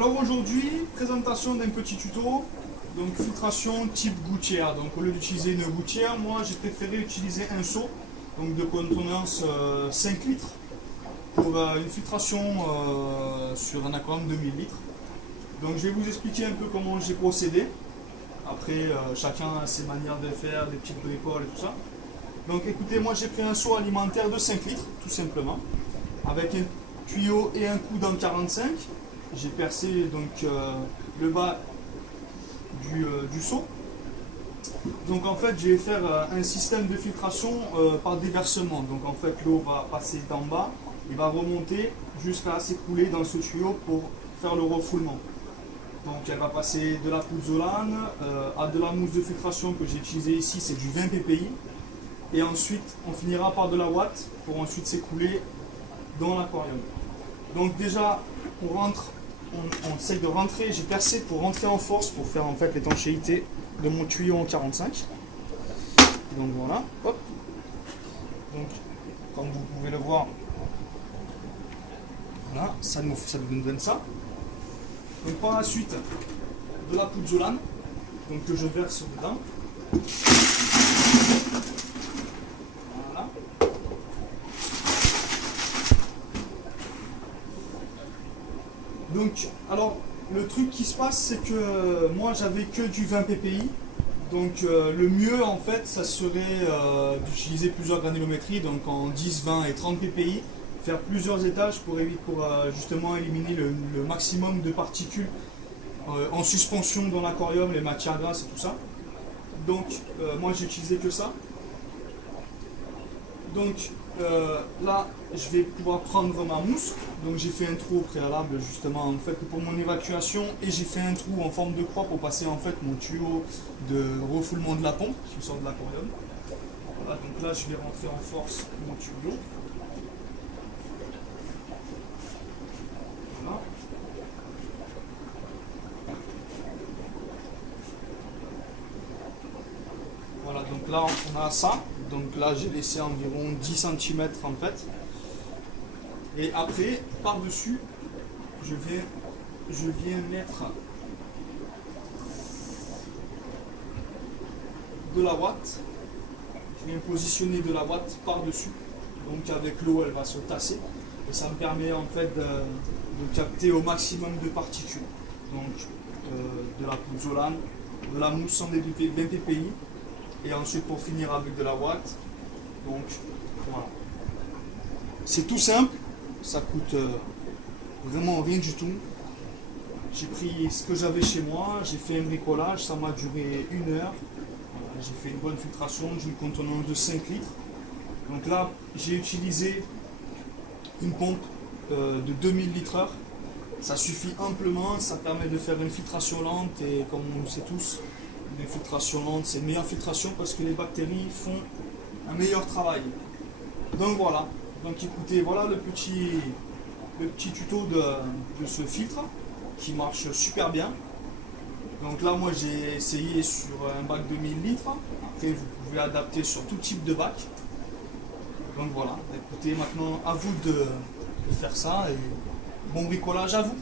Alors aujourd'hui, présentation d'un petit tuto, donc filtration type gouttière. Donc au lieu d'utiliser une gouttière, moi j'ai préféré utiliser un seau, donc de contenance 5 litres, pour une filtration sur un aquarium de 1000 litres. Donc je vais vous expliquer un peu comment j'ai procédé. Après, chacun a ses manières de faire, des petites bricoles et tout ça. Donc écoutez, moi j'ai pris un seau alimentaire de 5 litres, tout simplement, avec un tuyau et un coude en 45. J'ai percé donc le bas du seau. Donc en fait, je vais faire un système de filtration par déversement. Donc en fait, l'eau va passer d'en bas et va remonter jusqu'à s'écouler dans ce tuyau pour faire le refoulement. Donc elle va passer de la pouzzolane à de la mousse de filtration que j'ai utilisée ici, c'est du 20 ppi. Et ensuite, on finira par de la ouate pour ensuite s'écouler dans l'aquarium. Donc déjà, on essaye de rentrer, j'ai percé pour rentrer en force pour faire en fait l'étanchéité de mon tuyau en 45. Donc voilà, hop. Donc comme vous pouvez le voir, voilà, ça nous donne ça. Donc par la suite, de la pouzzolane, donc que je verse dedans. Voilà. Donc, alors, le truc qui se passe, c'est que moi, j'avais que du 20 ppi. Donc, le mieux, en fait, ça serait d'utiliser plusieurs granulométries, donc en 10, 20 et 30 ppi, faire plusieurs étages pour justement éliminer le maximum de particules en suspension dans l'aquarium, les matières grasses et tout ça. Donc, moi, j'ai utilisé que ça. Donc, là, je vais pouvoir prendre ma mousse. Donc j'ai fait un trou au préalable justement en fait pour mon évacuation et j'ai fait un trou en forme de croix pour passer en fait mon tuyau de refoulement de la pompe qui sort de l'aquarium. Voilà, donc là je vais rentrer en force mon tuyau. Voilà. Voilà, donc là on a ça. Donc là j'ai laissé environ 10 cm en fait. Et après, par-dessus, je viens mettre de la ouate. Je viens positionner de la ouate par-dessus. Donc avec l'eau, elle va se tasser. Et ça me permet en fait de capter au maximum de particules. Donc de la pouzzolane, de la mousse en 20 ppi. Et ensuite pour finir avec de la ouate. Donc voilà. C'est tout simple. Ça coûte vraiment rien du tout. J'ai pris ce que j'avais chez moi, j'ai fait un bricolage, ça m'a duré 1 heure. Voilà, j'ai fait une bonne filtration d'une contenance de 5 litres. Donc là, j'ai utilisé une pompe de 2000 litres/heure. Ça suffit amplement, ça permet de faire une filtration lente et comme on le sait tous, une filtration lente c'est une meilleure filtration parce que les bactéries font un meilleur travail. Donc voilà. Donc écoutez, voilà le petit tuto de ce filtre qui marche super bien. Donc là moi j'ai essayé sur un bac de 1000 litres. Après vous pouvez adapter sur tout type de bac. Donc voilà, écoutez maintenant à vous de faire ça et bon bricolage à vous.